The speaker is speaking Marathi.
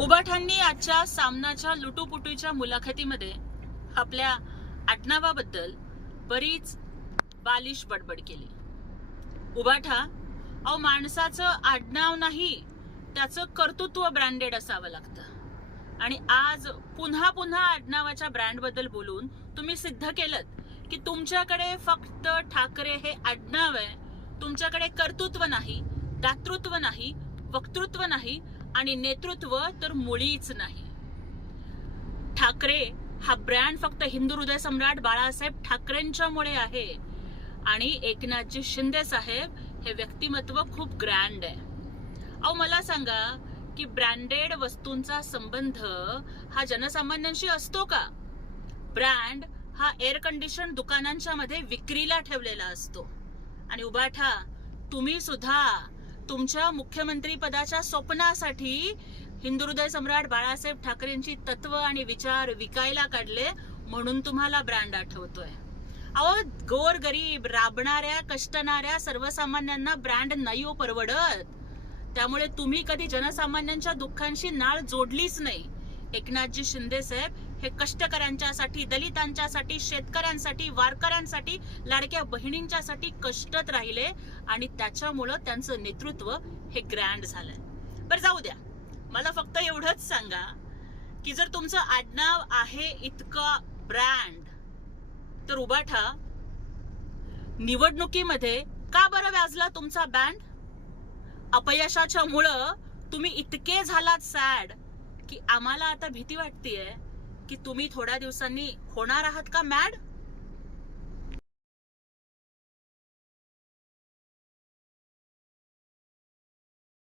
उबाठांनी आजच्या सामनाच्या लुटूपुटूच्या मुलाखतीमध्ये आपल्या आडनावाबद्दल बरीच बालिश बडबड केली. उबाठा, अहो माणसाचं आडनाव नाही, त्याचं कर्तृत्व ब्रँडेड असावं लागतं. आणि आज पुन्हा पुन्हा आडनावाच्या ब्रँड बद्दल बोलून तुम्ही सिद्ध केलं की तुमच्याकडे फक्त ठाकरे हे आडनाव आहे, तुमच्याकडे कर्तृत्व नाही, दातृत्व नाही, वक्तृत्व नाही आणि नेतृत्व तर मुळीच नाही. ठाकरे हा ब्रँड फक्त हिंदू हृदय सम्राट बाळासाहेब ठाकरेंच्यामुळे आहे आणि एकनाथजी शिंदे साहेब हे व्यक्तिमत्व खूप ग्रँड आहे. अहो मला सांगा की ब्रँडेड वस्तूंचा संबंध हा जनसामान्यांशी असतो का? ब्रँड हा एअर कंडिशन दुकानांच्या मध्ये विक्रीला ठेवलेला असतो. आणि उबाठा, तुम्ही सुद्धा तुमच्या मुख्यमंत्री पदाच्या स्वप्नासाठी हिंदू हृदय सम्राट बाळासाहेब ठाकरेंची तत्व आणि विचार विकायला काढले म्हणून तुम्हाला ब्रँड आठवतोय. अहो गोरगरीब राबणाऱ्या कष्टणाऱ्या सर्वसामान्यांना ब्रँड नाही हो परवडत. त्यामुळे तुम्ही कधी जनसामान्यांच्या दुःखांशी नाळ जोडलीच नाही. एकनाथजी शिंदे साहेब हे कष्टकऱ्यांच्यासाठी, दलितांच्यासाठी, शेतकऱ्यांसाठी, वारकऱ्यांसाठी, लाडक्या बहिणींच्यासाठी कष्टत राहिले आणि त्याच्यामुळं त्यांचं नेतृत्व हे ग्रँड झालंय. बरं जाऊ द्या, मला फक्त एवढंच सांगा की जर तुमचं आडनाव आहे इतकं ब्रँड, तर उबाठा निवडणुकीमध्ये का बरं व्याजला तुमचा बँड? अपयशाच्या मुळे तुम्ही इतके झालात सॅड की आम्हाला आता भीती वाटतेय की तुम्ही थोड्या दिवसांनी होणार आहात का मॅड?